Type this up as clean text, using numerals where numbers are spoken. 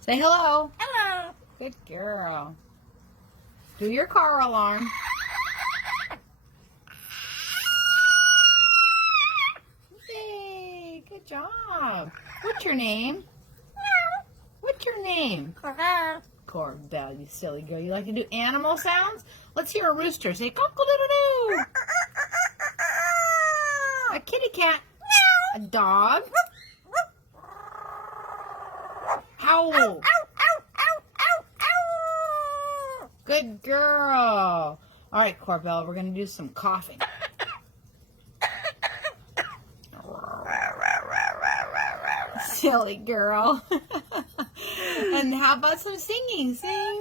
Say hello. Hello. Good girl. Do your car alarm. Yay, good job. What's your name? What's your name? Corbell, you silly girl. You like to do animal sounds? Let's hear a rooster. Say cock-a-doodle-doo. A kitty cat. A dog. Howl. Good girl. All right, Corbell, we're going to do some coughing. Silly girl. And how about some singing? Sing.